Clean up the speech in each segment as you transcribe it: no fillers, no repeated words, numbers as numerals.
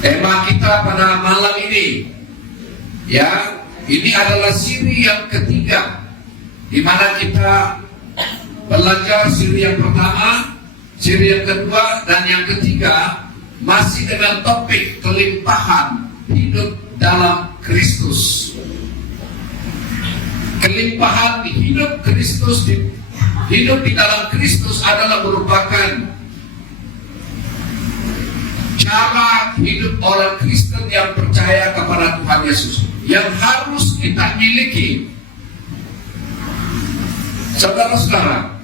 Tema kita pada malam ini, ya, ini adalah siri yang ketiga, di mana kita belajar siri yang pertama, siri yang kedua, dan yang ketiga masih dengan topik kelimpahan hidup dalam Kristus. Kelimpahan hidup Kristus, hidup di dalam Kristus adalah merupakan cara hidup orang Kristen yang percaya kepada Tuhan Yesus yang harus kita miliki. Saudara-saudara,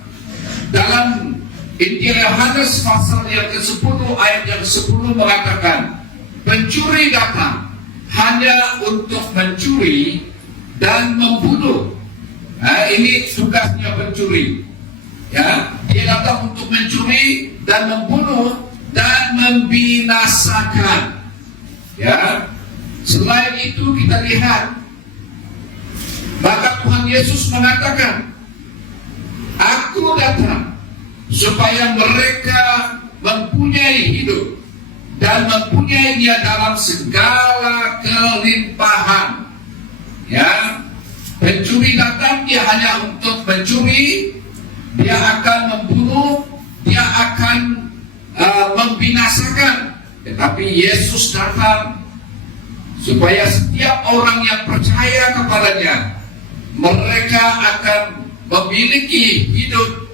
dalam Injil Yohanes pasal yang ke-10 ayat yang 10 mengatakan, pencuri datang hanya untuk mencuri dan membunuh. Nah, ini tugasnya pencuri. Ya, dia datang untuk mencuri dan membunuh dan membinasakan. Ya, selain itu kita lihat, maka Tuhan Yesus mengatakan, aku datang supaya mereka mempunyai hidup dan mempunyainya dalam segala kelimpahan. Ya, pencuri datang, dia hanya untuk mencuri, dia akan membunuh, dia akan membinasakan. Tetapi Yesus datang supaya setiap orang yang percaya kepadanya, mereka akan memiliki hidup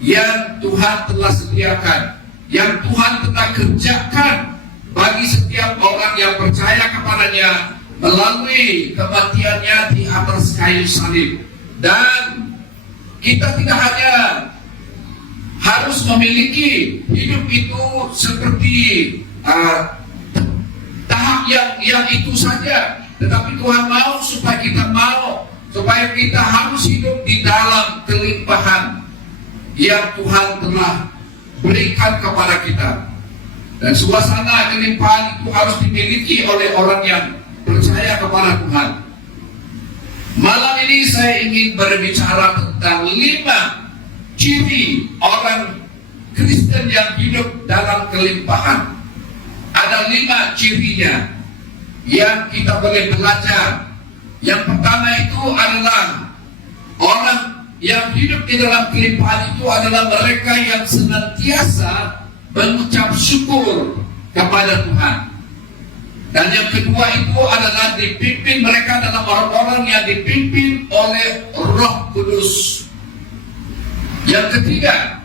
yang Tuhan telah sediakan, yang Tuhan telah kerjakan bagi setiap orang yang percaya kepadanya melalui kematiannya di atas kayu salib. Dan kita tidak hanya harus memiliki hidup itu seperti tahap yang itu saja, tetapi Tuhan mau supaya kita harus hidup di dalam kelimpahan yang Tuhan telah berikan kepada kita. Dan suasana kelimpahan itu harus dimiliki oleh orang yang percaya kepada Tuhan. Malam ini saya ingin berbicara tentang 5 ciri orang Kristen yang hidup dalam kelimpahan. Ada 5 cirinya yang kita boleh belajar. Yang pertama itu adalah orang yang hidup di dalam kelimpahan itu adalah mereka yang senantiasa mengucap syukur kepada Tuhan. Dan yang kedua itu adalah dipimpin, mereka adalah orang-orang yang dipimpin oleh Roh Kudus. Yang ketiga,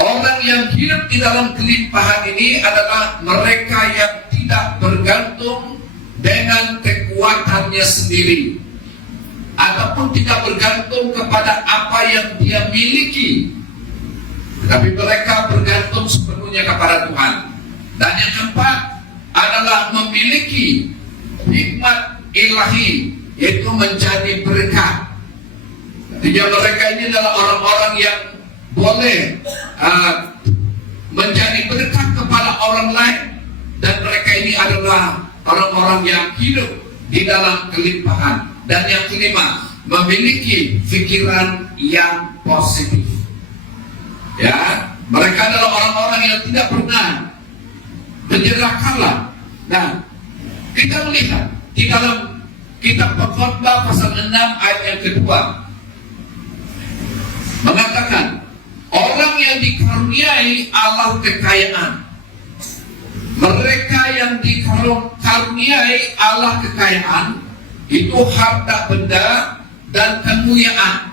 orang yang hidup di dalam kelimpahan ini adalah mereka yang tidak bergantung dengan kekuatannya sendiri, ataupun tidak bergantung kepada apa yang dia miliki, tetapi mereka bergantung sepenuhnya kepada Tuhan. Dan yang keempat adalah memiliki hikmat ilahi, yaitu menjadi berkat. Jadi mereka ini adalah orang-orang yang boleh menjadi berkat kepada orang lain, dan mereka ini adalah orang-orang yang hidup di dalam kelimpahan. Dan yang kelima, memiliki pikiran yang positif. Ya, mereka adalah orang-orang yang tidak pernah menyerah kalah. Nah, kita melihat di dalam kitab Pengkhotbah pasal 6 ayat yang kedua mengatakan, orang yang dikaruniai Allah kekayaan, mereka yang dikaruniai Allah kekayaan itu harta benda dan kemuliaan,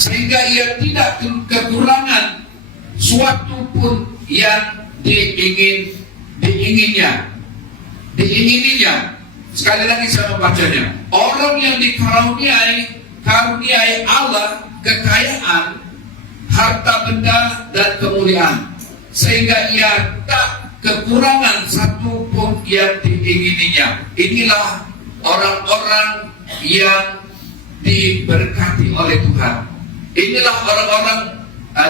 sehingga ia tidak kekurangan suatu pun yang diingininya. Sekali lagi saya membacanya. Orang yang dikaruniai Allah kekayaan, harta benda dan kemuliaan, sehingga ia tak kekurangan satu pun yang diingininya. Inilah orang-orang yang diberkati oleh Tuhan. Inilah orang-orang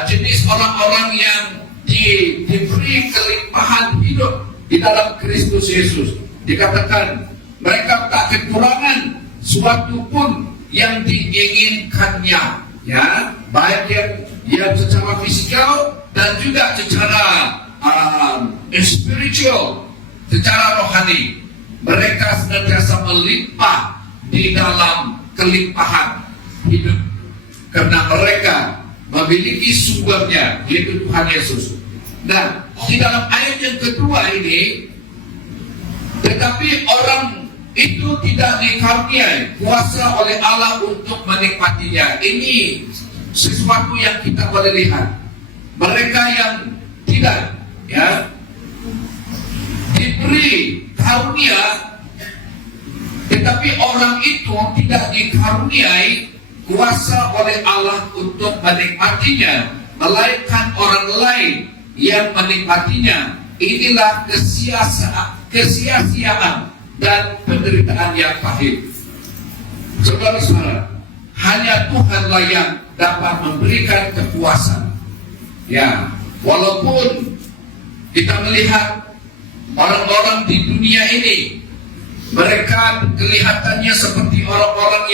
jenis orang-orang yang diberi kelimpahan hidup di dalam Kristus Yesus. Dikatakan mereka tak kekurangan suatu pun yang diinginkannya, ya, baik yang secara fisikal dan juga secara spiritual, secara rohani. Mereka senantiasa melimpah di dalam kelimpahan hidup, karena mereka memiliki sumbernya, yaitu Tuhan Yesus. Nah, di dalam ayat yang kedua ini, tetapi orang itu tidak dikaruniai kuasa oleh Allah untuk menikmatinya. Ini sesuatu yang kita boleh lihat. Mereka yang tidak diberi karunia, tetapi orang itu tidak dikaruniai kuasa oleh Allah untuk menikmatinya, melainkan orang lain yang menikmatinya. Inilah kesia-siaan dan penderitaan yang pahit. Saudara-saudara, hanya Tuhanlah yang dapat memberikan kepuasan. Ya, walaupun kita melihat orang-orang di dunia ini, mereka kelihatannya seperti orang-orang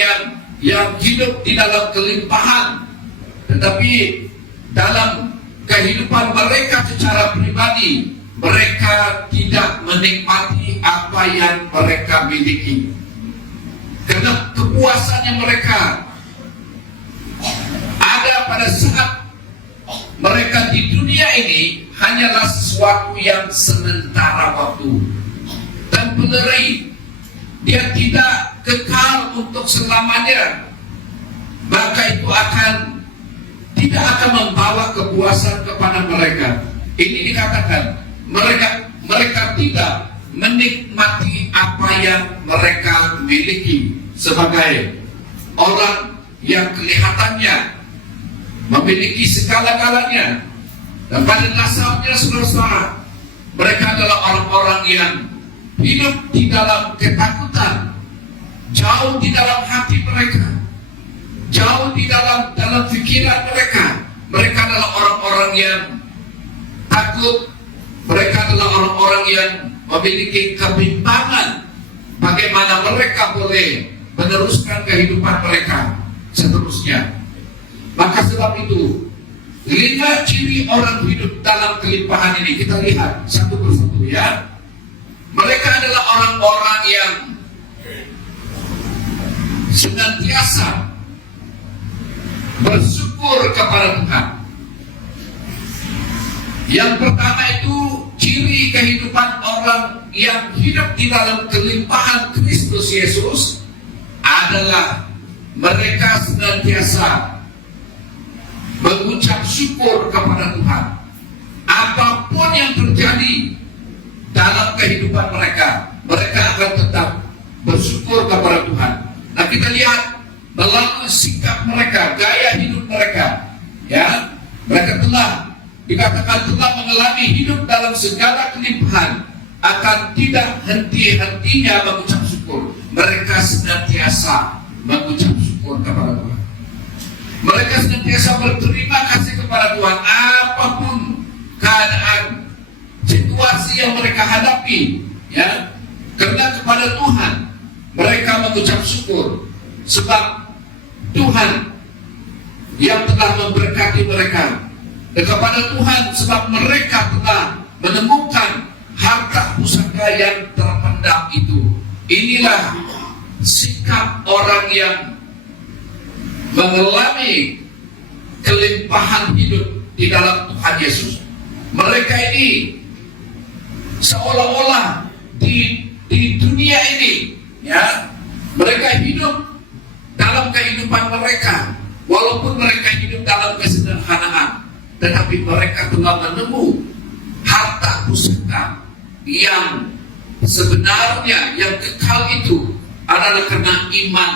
yang hidup di dalam kelimpahan, tetapi dalam kehidupan mereka secara pribadi, mereka tidak menikmati apa yang mereka miliki. Karena kepuasannya mereka ada pada saat mereka di dunia ini hanyalah sesuatu yang sementara waktu dan peleri. Dia tidak kekal untuk selamanya, maka itu tidak akan membawa kepuasan kepada mereka. Ini dikatakan mereka tidak menikmati apa yang mereka miliki, sebagai orang yang kelihatannya memiliki segala-galanya. Dan pada dasarnya, saudara-saudara, mereka adalah orang-orang yang hidup di dalam ketakutan, jauh di dalam hati mereka, jauh di dalam pikiran mereka. Mereka adalah orang-orang yang takut. Mereka adalah orang-orang yang memiliki kebimbangan bagaimana mereka boleh meneruskan kehidupan mereka seterusnya. Maka sebab itu, 5 ciri orang hidup dalam kelimpahan ini kita lihat satu persatu ya. Mereka adalah orang-orang yang senantiasa bersyukur kepada Tuhan. Yang pertama itu ciri kehidupan orang yang hidup di dalam kelimpahan Kristus Yesus adalah mereka senantiasa mengucap syukur kepada Tuhan. Apapun yang terjadi dalam kehidupan mereka, mereka akan tetap bersyukur kepada Tuhan. Nah, kita lihat melalui sikap mereka, gaya hidup mereka, ya, mereka dikatakan telah mengalami hidup dalam segala kelimpahan, akan tidak henti-hentinya mengucap syukur. Mereka senantiasa mengucap syukur kepada Tuhan. Mereka senantiasa berterima kasih kepada Tuhan apapun keadaan, situasi yang mereka hadapi, ya, karena kepada Tuhan mereka mengucap syukur, sebab Tuhan yang telah memberkati mereka, dan kepada Tuhan sebab mereka telah menemukan harta pusaka yang terpendam itu. Inilah sikap orang yang mengalami kelimpahan hidup di dalam Tuhan Yesus. Mereka ini seolah-olah di dunia ini, ya, mereka hidup dalam kehidupan mereka, walaupun mereka hidup dalam kesederhanaan, tetapi mereka telah menemu harta pusaka yang sebenarnya yang kekal itu adalah karena iman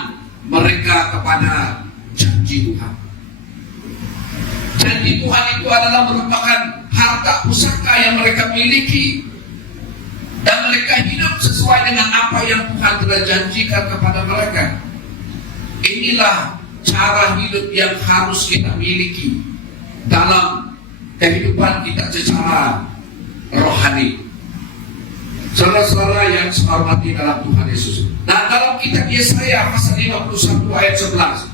mereka kepada janji Tuhan. Janji Tuhan itu adalah merupakan harta pusaka yang mereka miliki, dan mereka hidup sesuai dengan apa yang Tuhan telah janjikan kepada mereka. Inilah cara hidup yang harus kita miliki dalam kehidupan kita secara rohani. Saudara-saudara yang saya hormati dalam Tuhan Yesus. Nah, dalam kitab Yesaya pasal 51 ayat 11,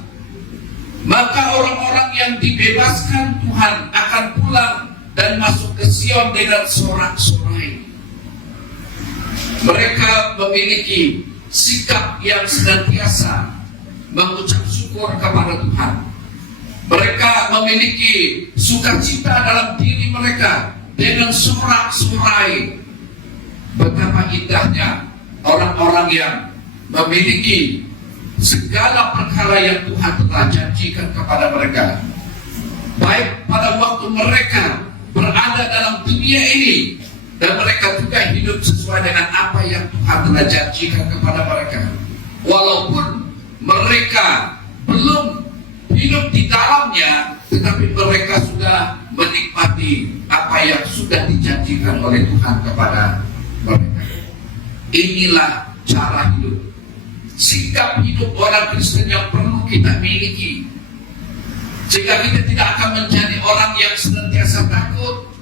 maka orang-orang yang dibebaskan Tuhan akan pulang dan masuk ke Sion dengan sorak-sorai. Mereka memiliki sikap yang senantiasa mengucap syukur kepada Tuhan. Mereka memiliki sukacita dalam diri mereka dengan sorak-sorai. Betapa indahnya orang-orang yang memiliki segala perkara yang Tuhan telah janjikan kepada mereka, baik pada waktu mereka berada dalam dunia ini, dan mereka juga hidup sesuai dengan apa yang Tuhan telah janjikan kepada mereka. Walaupun mereka belum hidup di dalamnya, tetapi mereka sudah menikmati apa yang sudah dijanjikan oleh Tuhan kepada mereka. Inilah cara hidup, sikap hidup orang Kristen yang perlu kita miliki, sehingga kita tidak akan menjadi orang yang senantiasa takut,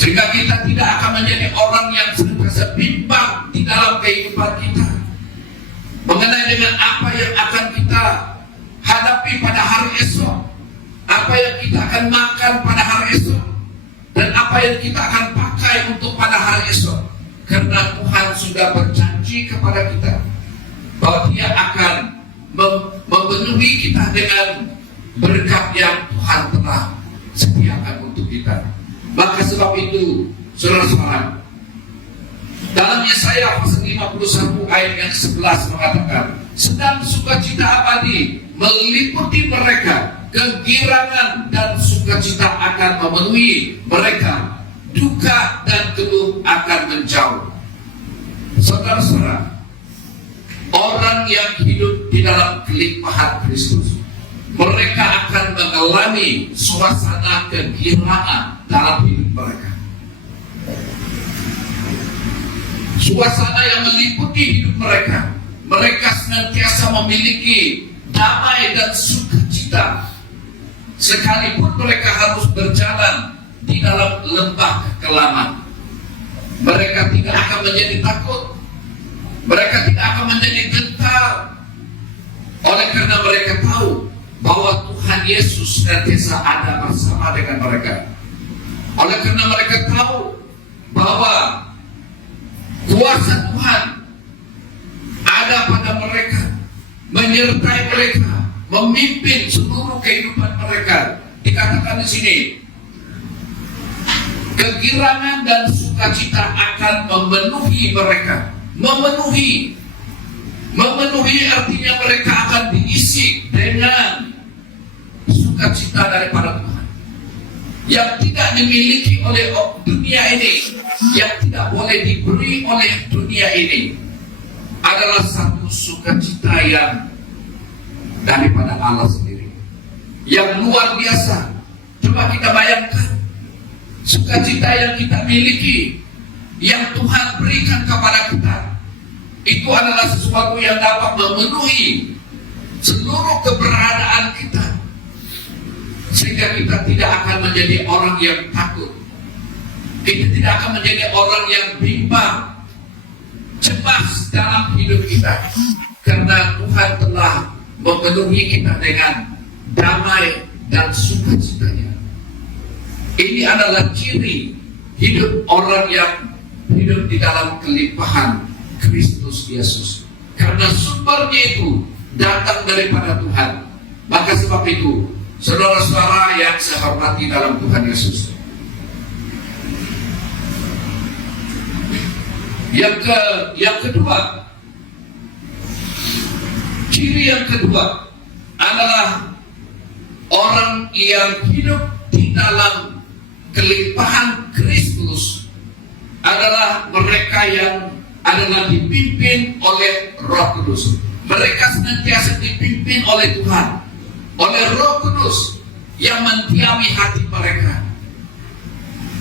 sehingga kita tidak akan menjadi orang yang senantiasa bimbang di dalam kehidupan kita mengenai dengan apa yang akan kita hadapi pada hari esok, apa yang kita akan makan pada hari esok, dan apa yang kita akan pakai untuk pada hari esok. Karena Tuhan sudah berjanji kepada kita bahwa Dia akan memenuhi kita dengan berkat yang Tuhan telah sediakan untuk kita. Maka sebab itu, saudara-saudara, dalam Yesaya pasal 51 ayat yang 11 mengatakan, sedang sukacita abadi meliputi mereka, kegirangan dan sukacita akan memenuhi mereka, duka dan keluh akan menjauh. Saudara-saudara, orang yang hidup di dalam kelimpahan Kristus, mereka akan mengalami suasana kegirangan dalam hidup mereka, suasana yang meliputi hidup mereka. Mereka senantiasa memiliki damai dan sukacita, sekalipun mereka harus berjalan di dalam lembah kekelaman. Mereka tidak akan menjadi takut, mereka tidak akan menjadi gentar, oleh karena mereka tahu bahwa Tuhan Yesus senantiasa ada bersama dengan mereka. Oleh karena mereka tahu bahwa kuasa Tuhan ada pada mereka, menyertai mereka, memimpin seluruh kehidupan mereka. Dikatakan di sini, kegirangan dan sukacita akan memenuhi mereka. Memenuhi artinya mereka akan diisi dengan sukacita daripada Tuhan, yang tidak dimiliki oleh dunia ini, yang tidak boleh diberi oleh dunia ini, adalah satu sukacita yang daripada Allah sendiri, yang luar biasa. Coba kita bayangkan sukacita yang kita miliki, yang Tuhan berikan kepada kita, itu adalah sesuatu yang dapat memenuhi seluruh keberadaan kita, sehingga kita tidak akan menjadi orang yang takut, kita tidak akan menjadi orang yang bimbang, cemas dalam hidup kita, karena Tuhan telah memenuhi kita dengan damai dan sukacitanya. Ini adalah ciri hidup orang yang hidup di dalam kelimpahan Kristus Yesus, karena sumbernya itu datang daripada Tuhan. Maka sebab itu, saudara-saudara yang saya hormati dalam Tuhan Yesus, yang kedua, ciri yang kedua adalah orang yang hidup di dalam kelimpahan Kristus adalah mereka yang adalah dipimpin oleh Roh Kudus. Mereka senantiasa dipimpin oleh Tuhan, oleh Roh Kudus yang mendiami hati mereka.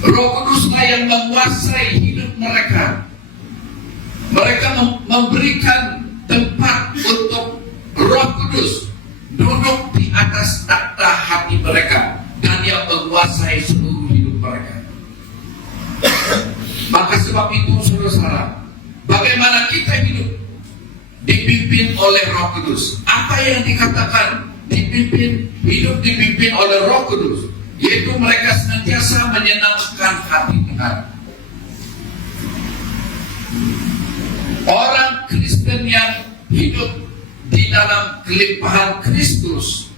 Roh Kuduslah yang menguasai hidup mereka. Mereka memberikan tempat untuk Roh Kudus duduk di atas takhta hati mereka, dan yang menguasai seluruh hidup mereka. Maka sebab itu, saudara-saudara, bagaimana kita hidup dipimpin oleh Roh Kudus? Apa yang dikatakan hidup dipimpin oleh Roh Kudus, yaitu mereka senantiasa menyenangkan hati Tuhan. Kristen yang hidup di dalam kelimpahan Kristus,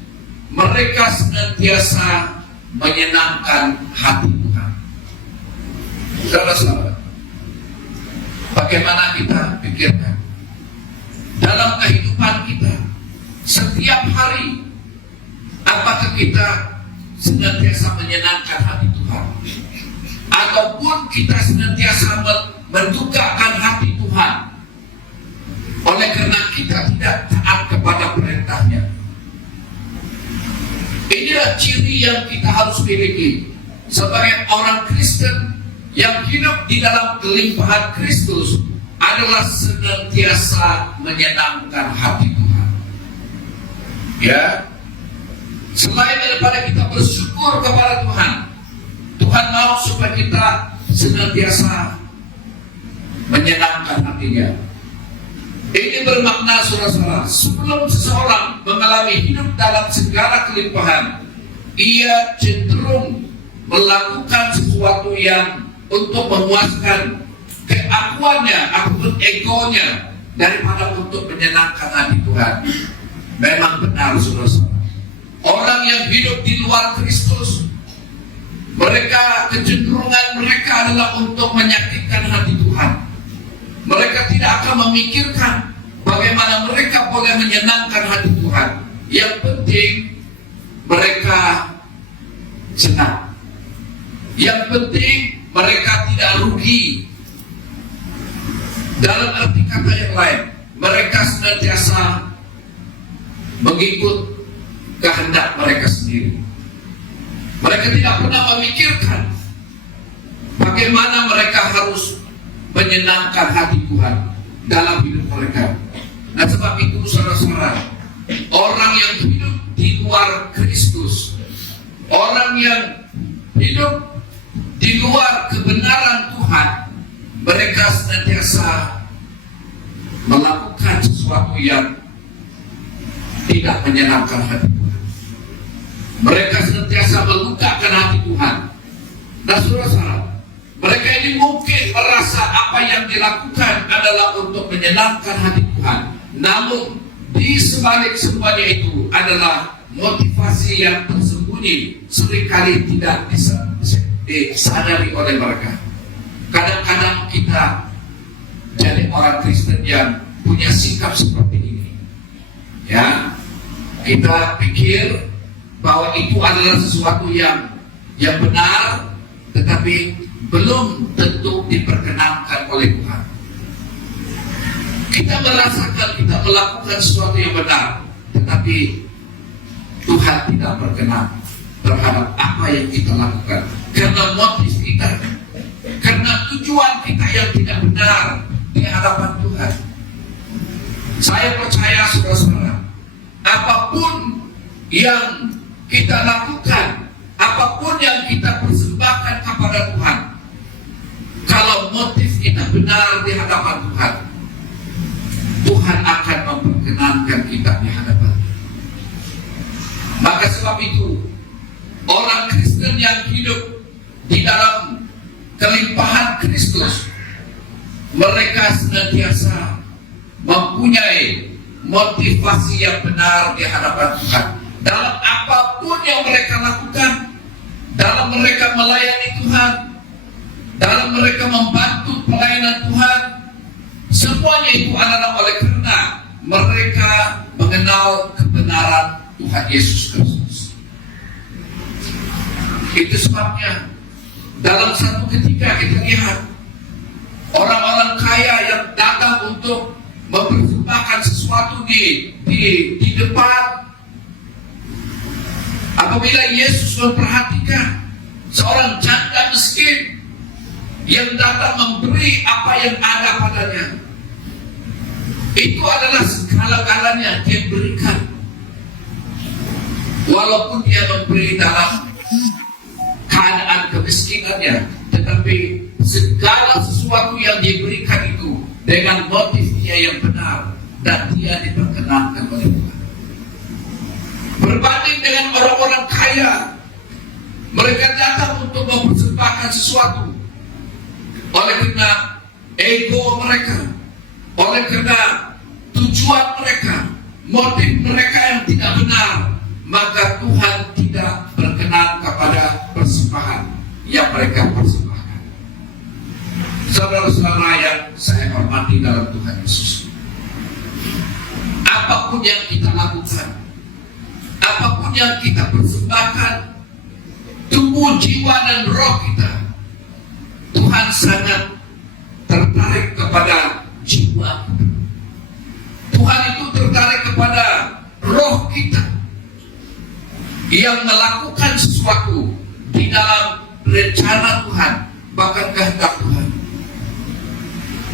mereka senantiasa menyenangkan hati Tuhan. Saudara-saudara, bagaimana kita pikirkan dalam kehidupan kita setiap hari, apakah kita senantiasa menyenangkan hati Tuhan, ataupun kita senantiasa mendukakan hati Tuhan oleh karena kita tidak taat kepada perintahnya. Inilah ciri yang kita harus miliki sebagai orang Kristen yang hidup di dalam kelimpahan Kristus, adalah senantiasa menyenangkan hati Tuhan. Ya, selain daripada kita bersyukur kepada Tuhan, Tuhan mau supaya kita senantiasa menyenangkan hatinya. Ini bermakna, saudara-saudara, sebelum seseorang mengalami hidup dalam segala kelimpahan, ia cenderung melakukan sesuatu yang untuk memuaskan keakuannya ataupun egonya daripada untuk menyenangkan hati Tuhan. Memang benar, saudara-saudara, orang yang hidup di luar Kristus, mereka kecenderungan mereka adalah untuk menyakitkan hati Tuhan. Mereka tidak akan memikirkan bagaimana mereka boleh menyenangkan hati Tuhan. Yang penting mereka senang. Yang penting mereka tidak rugi. Dalam arti kata yang lain, mereka senantiasa mengikut kehendak mereka sendiri. Mereka tidak pernah memikirkan bagaimana mereka harus menyenangkan hati Tuhan dalam hidup mereka. Nah, sebab itu, saudara-saudara, orang yang hidup di luar Kristus, orang yang hidup di luar kebenaran Tuhan, mereka senantiasa melakukan sesuatu yang tidak menyenangkan hati Tuhan. Mereka senantiasa melukakan hati Tuhan. Nah, saudara-saudara, mereka ini mungkin merasa apa yang dilakukan adalah untuk menyenangkan hati Tuhan. Namun, di sebalik semuanya itu adalah motivasi yang tersembunyi, seringkali tidak disadari oleh mereka. Kadang-kadang kita jadi orang Kristen yang punya sikap seperti ini. Ya, kita pikir bahwa itu adalah sesuatu yang benar, tetapi belum tentu diperkenankan oleh Tuhan. Kita merasakan kita melakukan sesuatu yang benar, tetapi Tuhan tidak berkenan terhadap apa yang kita lakukan, karena motif kita, karena tujuan kita yang tidak benar di hadapan Tuhan. Saya percaya, saudara-saudara, apapun yang kita lakukan, apapun yang kita persembahkan kepada Tuhan, kalau motif kita benar di hadapan Tuhan, Tuhan akan memperkenankan kita di hadapan. Maka sebab itu, orang Kristen yang hidup di dalam kelimpahan Kristus, mereka senantiasa mempunyai motivasi yang benar di hadapan Tuhan. Dalam apapun yang mereka lakukan, dalam mereka melayani Tuhan, dalam mereka membantu pelayanan Tuhan, semuanya itu adalah oleh karena mereka mengenal kebenaran Tuhan Yesus Kristus. Itu sebabnya dalam satu ketika kita lihat orang-orang kaya yang datang untuk mempersembahkan sesuatu di depan. Apabila Yesus memperhatikan seorang janda miskin yang datang memberi apa yang ada padanya, itu adalah segala-galanya dia berikan. Walaupun dia memberi dalam keadaan kemiskinannya, tetapi segala sesuatu yang diberikan itu dengan motif dia yang benar dan dia diperkenankan oleh Tuhan. Berbanding dengan orang-orang kaya, mereka datang untuk mempersembahkan sesuatu oleh karena ego mereka, Oleh karena tujuan mereka, motif mereka yang tidak benar, maka Tuhan tidak berkenan kepada persembahan yang mereka persembahkan. Saudara-saudara yang saya hormati dalam Tuhan Yesus, apapun yang kita lakukan, apapun yang kita persembahkan, tubuh, jiwa, dan roh kita, Tuhan sangat tertarik kepada jiwa kita. Tuhan itu tertarik kepada roh kita yang melakukan sesuatu di dalam rencana Tuhan, bahkan kehendak Tuhan.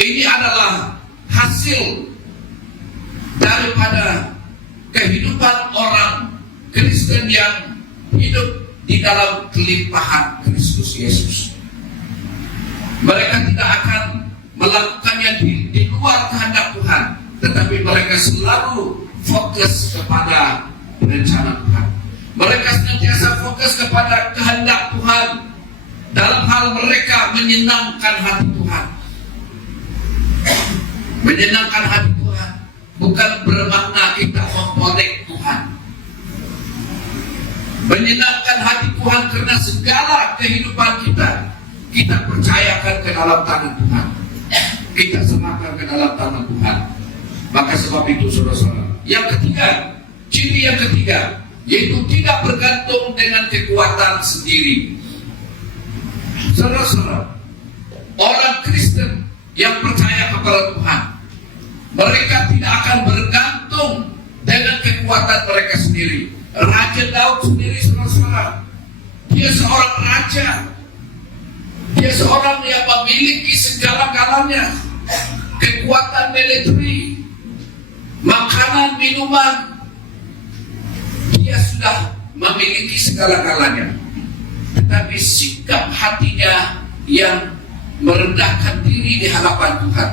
Ini adalah hasil daripada kehidupan orang Kristen yang hidup di dalam kelimpahan Kristus Yesus. Mereka tidak akan melakukannya di luar kehendak Tuhan, tetapi mereka selalu fokus kepada rencana Tuhan. Mereka senantiasa fokus kepada kehendak Tuhan dalam hal mereka menyenangkan hati Tuhan. Menyenangkan hati Tuhan bukan bermakna kita memponek Tuhan. Menyenangkan hati Tuhan karena segala kehidupan kita percayakan ke dalam tangan Tuhan. Kita serahkan ke dalam tangan Tuhan. Maka sebab itu saudara-saudara, yang ketiga, ciri yang ketiga, yaitu tidak bergantung dengan kekuatan sendiri. Saudara-saudara, orang Kristen yang percaya kepada Tuhan, mereka tidak akan bergantung dengan kekuatan mereka sendiri. Raja Daud sendiri, saudara-saudara, dia seorang raja, dia seorang yang memiliki segala-galanya, kekuatan militer, makanan, minuman, dia sudah memiliki segala-galanya. Tetapi sikap hatinya yang merendahkan diri di hadapan Tuhan,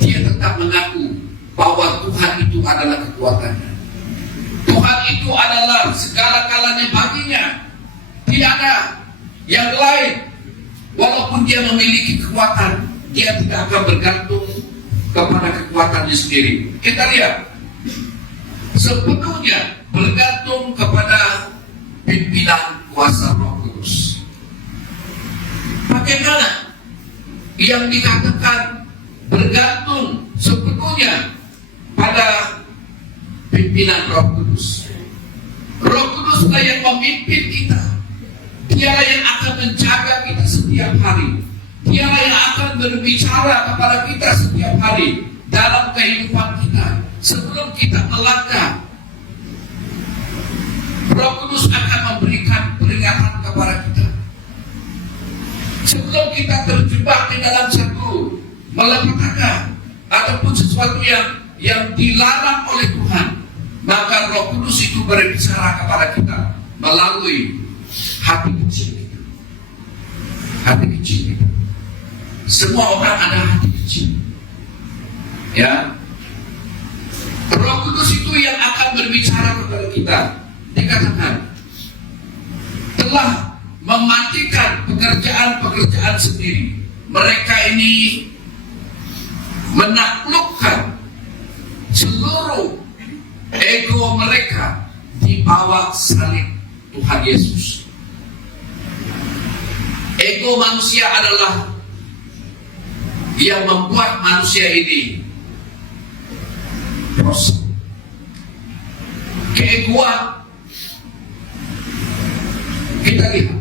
dia tetap mengaku bahwa Tuhan itu adalah kekuatannya. Tuhan itu adalah segala-galanya baginya. Tidak ada yang lain. Walaupun dia memiliki kekuatan, dia tidak akan bergantung kepada kekuatannya sendiri. Kita lihat, sepenuhnya bergantung kepada pimpinan kuasa Roh Kudus. Bagaimana yang dikatakan bergantung sepenuhnya pada pimpinan Roh Kudus? Roh Kuduslah yang memimpin kita. Dialah yang akan menjaga kita setiap hari. Dialah yang akan berbicara kepada kita setiap hari dalam kehidupan kita. Sebelum kita melangkah, Roh Kudus akan memberikan peringatan kepada kita. Sebelum kita terjebak di dalam satu malapetaka ataupun sesuatu yang dilarang oleh Tuhan, maka Roh Kudus itu berbicara kepada kita melalui hati kecil kita. Hati kecil kita. Semua orang ada hati kecil, ya. Roh Kudus itu yang akan berbicara kepada kita. Dikatakan telah mematikan pekerjaan-pekerjaan sendiri. Mereka ini menaklukkan seluruh ego mereka di bawah salib Tuhan Yesus. Ego manusia adalah yang membuat manusia ini dosa. Keegoan, kita lihat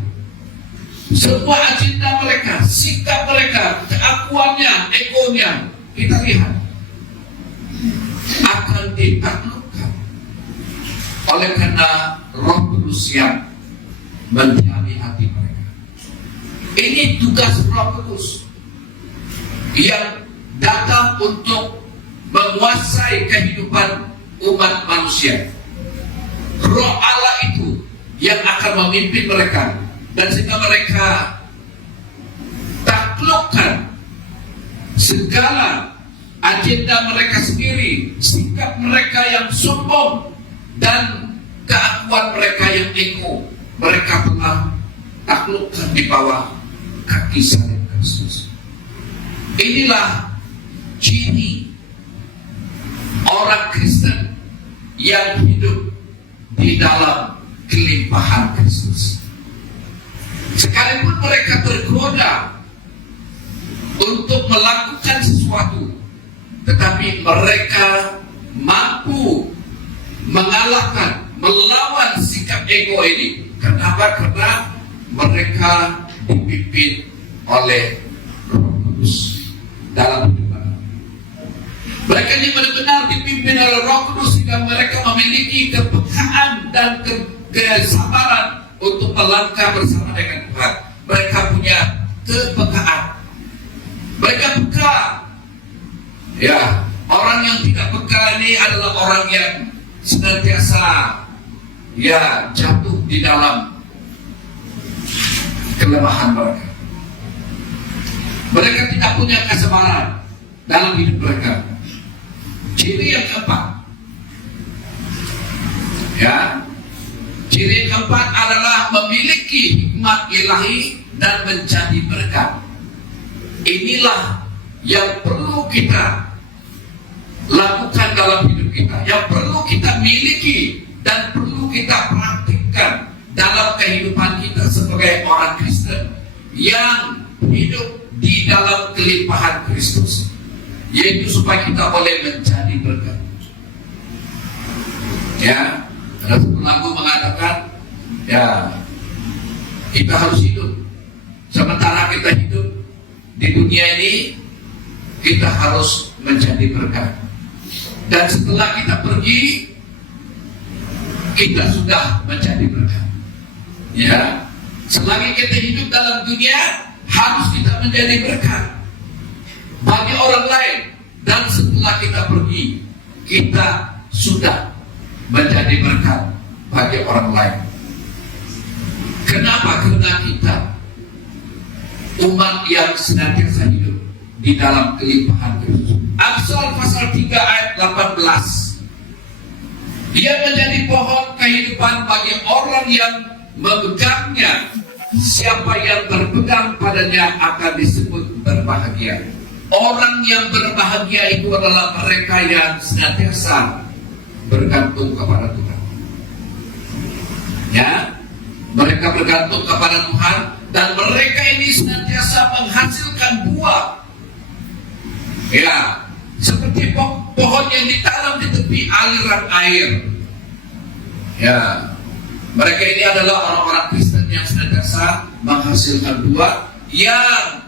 semua agenda mereka, sikap mereka, keakuannya, egonya, kita lihat akan ditaklukkan oleh karena Roh Kudus yang mendiami hati mereka. Ini tugas Roh Kudus yang datang untuk menguasai kehidupan umat manusia. Roh Allah itu yang akan memimpin mereka, dan sehingga mereka taklukkan segala agenda mereka sendiri, sikap mereka yang sombong, dan keakuan mereka yang ego. Mereka telah taklukkan di bawah kaki salib Kristus. Inilah ciri orang Kristen yang hidup di dalam kelimpahan Kristus. Sekalipun mereka tergoda untuk melakukan sesuatu, tetapi mereka mampu mengalahkan, melawan sikap ego ini. Kenapa? Karena mereka dipimpin oleh Roh Kudus dalam hidup mereka. Mereka ini benar-benar dipimpin oleh Roh Kudus sehingga mereka memiliki kepekaan dan kesabaran untuk melangkah bersama dengan Tuhan. Mereka punya kepekaan. Mereka peka. Ya, orang yang tidak peka ini adalah orang yang senantiasa jatuh di dalam kelemahan mereka. Mereka tidak punya kesabaran dalam hidup mereka. Ciri yang keempat, ciri yang keempat adalah memiliki hikmat ilahi dan menjadi berkat. Inilah yang perlu kita lakukan dalam hidup kita, yang perlu kita miliki dan perlu kita praktikkan dalam kehidupan kita sebagai orang Kristen yang hidup di dalam kelimpahan Kristus, yaitu supaya kita boleh menjadi berkat. Ya, ada satu lagu mengatakan, kita harus hidup. Sementara kita hidup di dunia ini, kita harus menjadi berkat. Dan setelah kita pergi, kita sudah menjadi berkat. Ya, selagi kita hidup dalam dunia, harus kita menjadi berkat bagi orang lain. Dan setelah kita pergi, kita sudah menjadi berkat bagi orang lain. Kenapa? Karena kita umat yang senantiasa hidup di dalam kelimpahan Kristus. Amsal pasal 3 ayat 18. Dia menjadi pohon kehidupan bagi orang yang memegangnya. Siapa yang berpegang padanya akan disebut berbahagia. Orang yang berbahagia itu adalah mereka yang senantiasa bergantung kepada Tuhan. Ya, mereka bergantung kepada Tuhan dan mereka ini senantiasa menghasilkan buah. Ya, seperti pohon yang ditanam di tepi aliran air. Ya, mereka ini adalah orang-orang Kristen yang senantiasa menghasilkan buah yang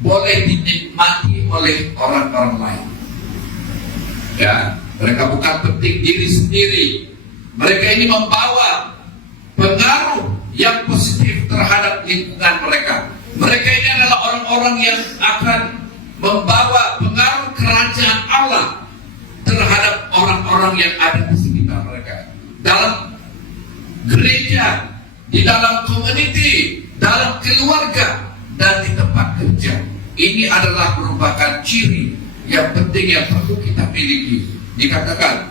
boleh dinikmati oleh orang-orang lain. Ya, mereka bukan penting diri sendiri. Mereka ini membawa pengaruh yang positif terhadap lingkungan mereka. Mereka ini adalah orang-orang yang akan membawa pengaruh kerajaan Allah terhadap orang-orang yang ada di sekitar mereka. Dalam gereja, di dalam community, dalam keluarga, dan di tempat kerja. Ini adalah merupakan ciri yang penting yang perlu kita miliki. Dikatakan,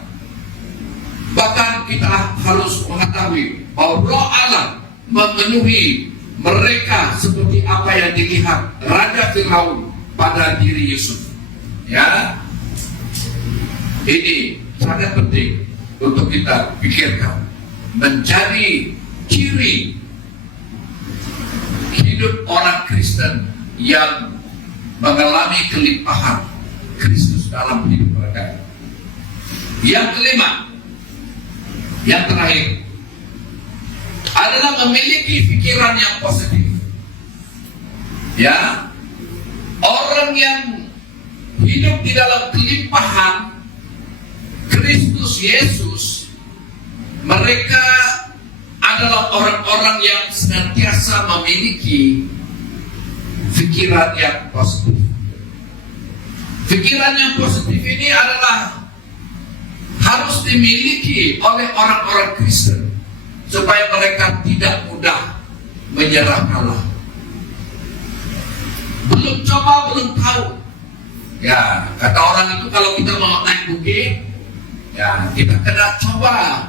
bahkan kita harus mengetahui bahwa Roh Allah memenuhi mereka seperti apa yang dilihat Raja Firaun pada diri Yusuf. Ya, ini sangat penting untuk kita pikirkan, menjadi ciri hidup orang Kristen yang mengalami kelimpahan Kristus dalam hidup mereka. Yang kelima, yang terakhir, adalah memiliki pikiran yang positif. Ya, orang yang hidup di dalam kelimpahan Kristus Yesus, mereka adalah orang-orang yang senantiasa memiliki pikiran yang positif. Pikiran yang positif ini adalah harus dimiliki oleh orang-orang Kristen supaya mereka tidak mudah menyerah kalah. Belum coba, belum tahu. Ya, kata orang itu kalau kita mau naik bukit, ya kita kena coba.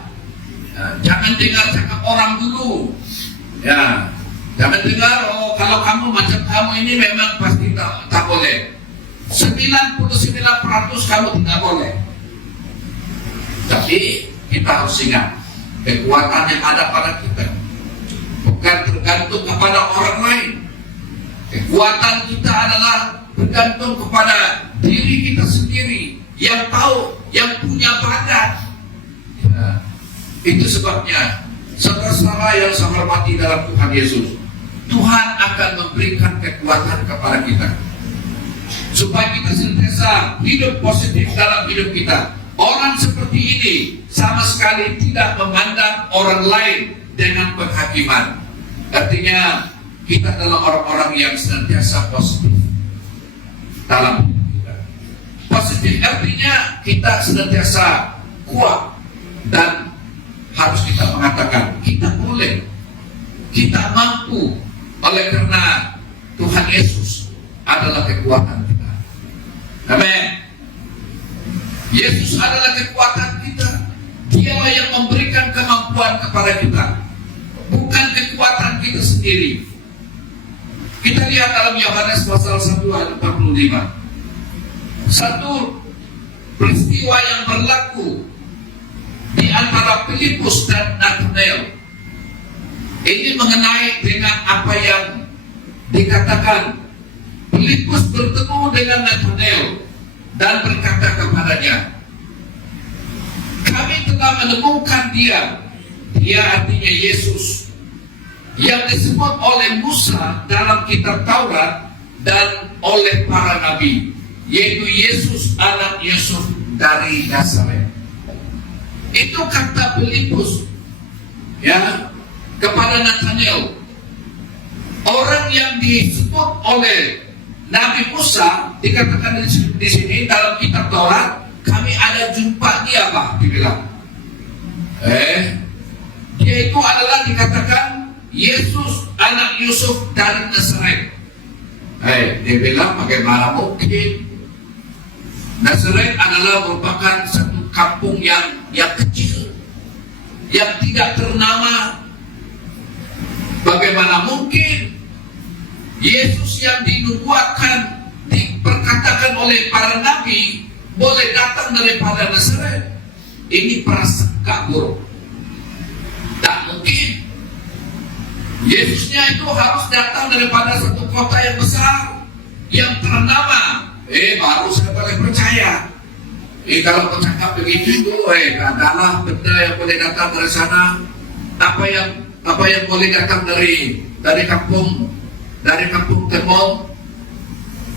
Ya, jangan dengar cakap orang dulu. Ya, jangan dengar, oh kalau kamu macam kamu ini memang pasti tak boleh. 99% kamu tidak boleh. Tapi kita harus ingat, kekuatan yang ada pada kita bukan tergantung kepada orang lain. Kekuatan kita adalah bergantung kepada diri kita sendiri, yang tahu, yang punya bakat. Itu sebabnya, saudara-saudara yang saya hormati dalam Tuhan Yesus, Tuhan akan memberikan kekuatan kepada kita supaya kita senantiasa hidup positif dalam hidup kita. Orang seperti ini sama sekali tidak memandang orang lain dengan penghakiman. Artinya kita adalah orang-orang yang senantiasa positif dalam hidup kita. Positif artinya kita senantiasa kuat, dan harus kita mengatakan kita boleh, kita mampu, oleh karena Tuhan Yesus adalah kekuatan kita. Amin. Yesus adalah kekuatan kita. Dialah yang memberikan kemampuan kepada kita, bukan kekuatan kita sendiri. Kita lihat dalam Yohanes pasal 1 ayat 45. Satu peristiwa yang berlaku di antara Filipus dan Nathanael. Ini mengenai dengan apa yang dikatakan. Filipus bertemu dengan Nathanael dan berkata kepadanya, kami telah menemukan dia. Dia artinya Yesus, yang disebut oleh Musa dalam kitab Taurat dan oleh para nabi, yaitu Yesus anak Yusuf dari Nazaret. Itu kata Filipus ya kepada Nathanael. Orang yang disebut oleh Nabi Musa dikatakan di sini dalam kitab Taurat, kami ada jumpa dia, Pak, dibilang. Dia itu adalah dikatakan Yesus anak Yusuf dari Nazaret. Dia bilang bagaimana mungkin? Nazaret adalah merupakan satu kampung yang kecil, yang tidak ternama. Bagaimana mungkin Yesus yang dinubuatkan, diperkatakan oleh para nabi boleh datang daripada Nazaret? Ini prasangka buruk. Tak mungkin. Yesusnya itu harus datang daripada satu kota yang besar, yang ternama. Baru saya boleh percaya. Kalau bercakap begitu itu, adalah benda yang boleh datang dari sana. Apa yang boleh datang dari kampung Temon.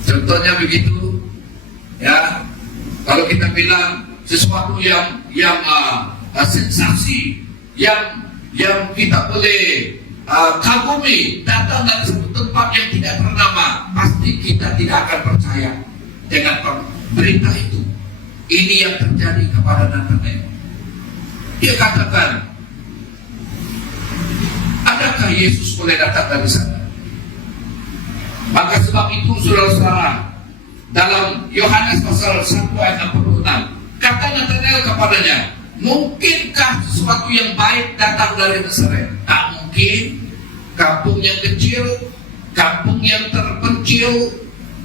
Contohnya begitu, ya. Kalau kita bilang sesuatu yang sensasi, yang kita boleh kagumi, datang dari satu tempat yang tidak ternama, pasti kita tidak akan percaya dengan berita itu. Ini yang terjadi kepada Nathanael. Dia katakan, adakah Yesus boleh datang dari sana? Maka sebab itu, saudara-saudara, dalam Yohanes pasal 1 ayat 46, kata Nathanael kepadanya, mungkinkah sesuatu yang baik datang dari Nazaret? Tak mungkin. Kampung yang kecil, kampung yang terpencil,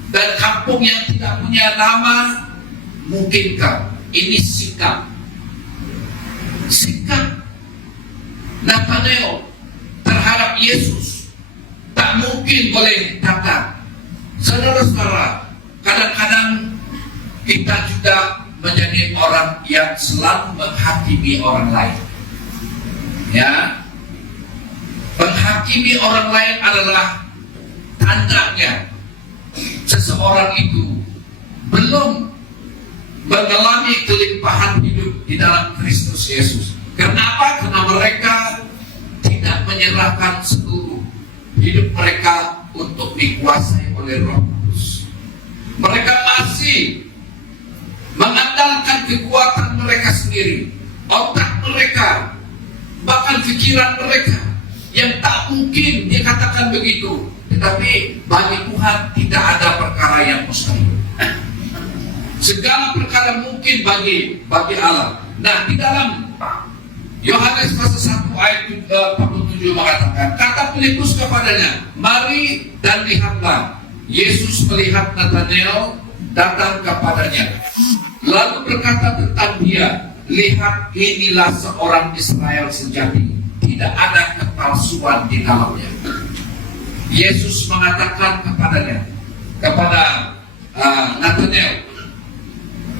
dan kampung yang tidak punya nama, mungkinkah? Ini sikap Nathanael terhadap Yesus. Tak mungkin boleh datang. Saudara-saudara, kadang-kadang kita juga menjadi orang yang selalu menghakimi orang lain. Ya, menghakimi orang lain adalah tandanya seseorang itu belum mengalami kelimpahan hidup di dalam Kristus Yesus. Kenapa? Karena mereka tidak menyerahkan seluruh hidup mereka untuk dikuasai oleh Roh Kudus. Mereka masih mengandalkan kekuatan mereka sendiri, otak mereka, bahkan pikiran mereka, yang tak mungkin dikatakan begitu. Tetapi bagi Tuhan tidak ada perkara yang mustahil. Segala perkara mungkin bagi Allah. Nah, di dalam Yohanes pasal 1 ayat 47 mengatakan, kata Filipus kepadanya, mari dan lihatlah. Yesus melihat Nathanael datang kepadanya, lalu berkata tentang dia, lihat, inilah seorang Israel sejati, tidak ada kepalsuan di dalamnya. Yesus mengatakan kepada Nathanael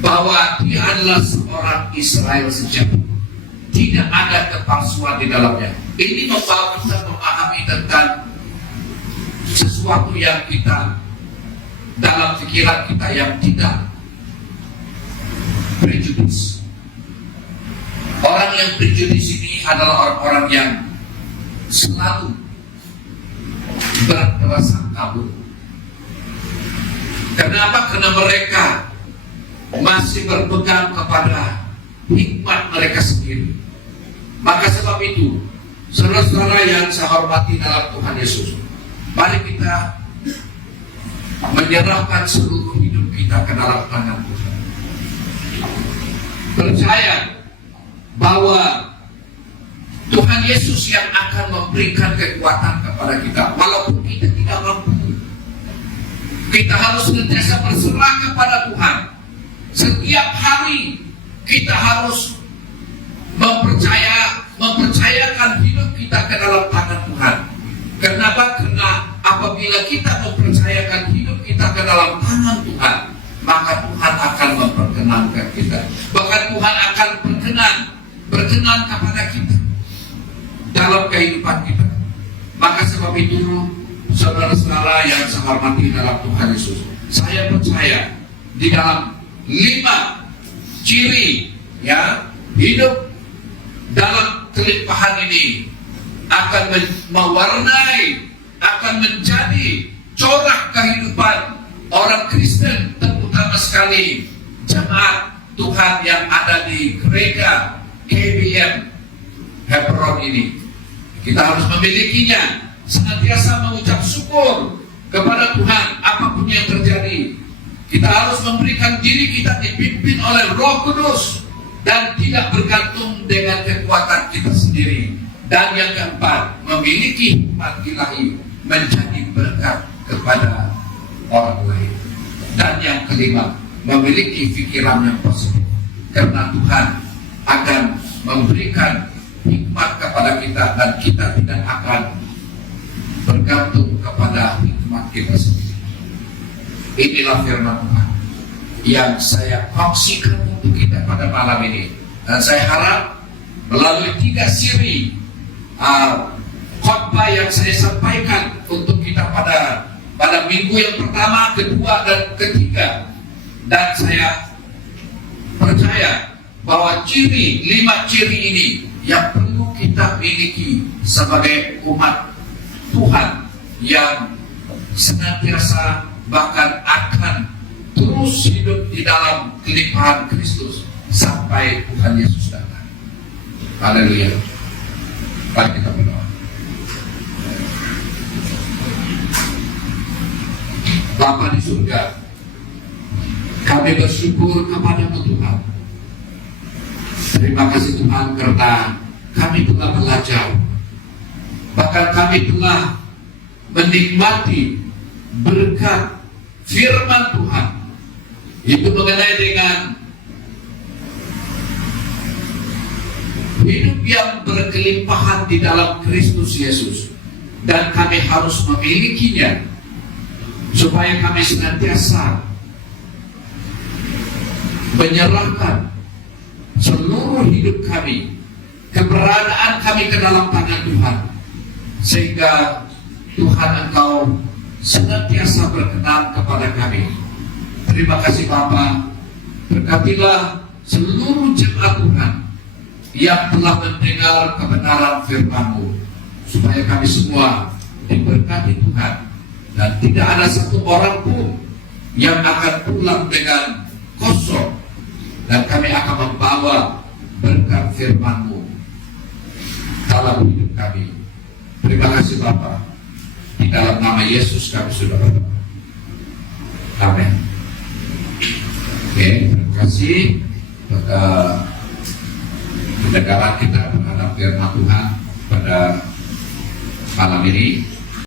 bahwa dia adalah seorang Israel sejati, tidak ada kepalsuan di dalamnya. Ini membawa kita memahami tentang sesuatu yang kita dalam pikiran kita yang tidak prejudis. Orang yang prejudis ini adalah orang-orang yang selalu berprasangka buruk. Kenapa? Karena mereka masih berpegang kepada hikmat mereka sendiri. Maka sebab itu, saudara-saudara yang saya hormati dalam Tuhan Yesus, mari kita menyerahkan seluruh hidup kita ke dalam tangan Tuhan. Percaya bahwa Tuhan Yesus yang akan memberikan kekuatan kepada kita, walaupun kita tidak mampu. Kita harus senantiasa berserah kepada Tuhan. Setiap hari kita harus mempercayakan hidup kita ke dalam tangan Tuhan. Kenapa? Karena apabila kita mempercayakan hidup kita ke dalam tangan Tuhan, maka Tuhan akan memperkenankan kita. Bahkan Tuhan akan berkenan kepada kita dalam kehidupan kita. Maka sebab itu, saudara-saudara yang saya hormati dalam Tuhan Yesus, saya percaya di dalam 5 ciri hidup dalam kelimpahan ini akan mewarnai, akan menjadi corak kehidupan orang Kristen, terutama sekali jemaat Tuhan yang ada di gereja KBM Hebron ini. Kita harus memilikinya, senantiasa mengucap syukur kepada Tuhan apapun yang terjadi. Kita harus memberikan diri kita dipimpin oleh Roh Kudus dan tidak bergantung dengan kekuatan kita sendiri. Dan yang keempat, memiliki hikmat ilahi menjadi berkat kepada orang lain. Dan yang kelima, memiliki pikiran yang positif, karena Tuhan akan memberikan hikmat kepada kita dan kita tidak akan bergantung kepada hikmat kita sendiri. Inilah firman Tuhan yang saya kongsikan untuk kita pada malam ini, dan saya harap melalui 3 siri khotbah yang saya sampaikan untuk kita pada minggu yang pertama, kedua, dan ketiga, dan saya percaya bahwa 5 ciri ini yang perlu kita miliki sebagai umat Tuhan yang senantiasa bahkan akan terus hidup di dalam kelimpahan Kristus sampai Tuhan Yesus datang. Haleluya. Mari kita berdoa. Bapa di surga, kami bersyukur kepada Tuhan. Terima kasih Tuhan karena kami telah belajar, bahkan kami telah menikmati berkat firman Tuhan itu mengenai dengan hidup yang berkelimpahan di dalam Kristus Yesus, dan kami harus memilikinya supaya kami senantiasa menyerahkan seluruh hidup kami, keberadaan kami ke dalam tangan Tuhan, sehingga Tuhan Engkau senantiasa berkenan kepada kami. Terima kasih Bapa. Berkatilah seluruh jemaat Tuhan yang telah mendengar kebenaran firman-Mu, supaya kami semua diberkati Tuhan, dan tidak ada satu orang pun yang akan pulang dengan kosong, dan kami akan membawa berkat firman-Mu dalam hidup kami. Terima kasih Bapa. Di dalam nama Yesus kami sudah berdoa. Amin. Oke, terima kasih pada pendengaran kita terhadap firman Tuhan pada malam ini.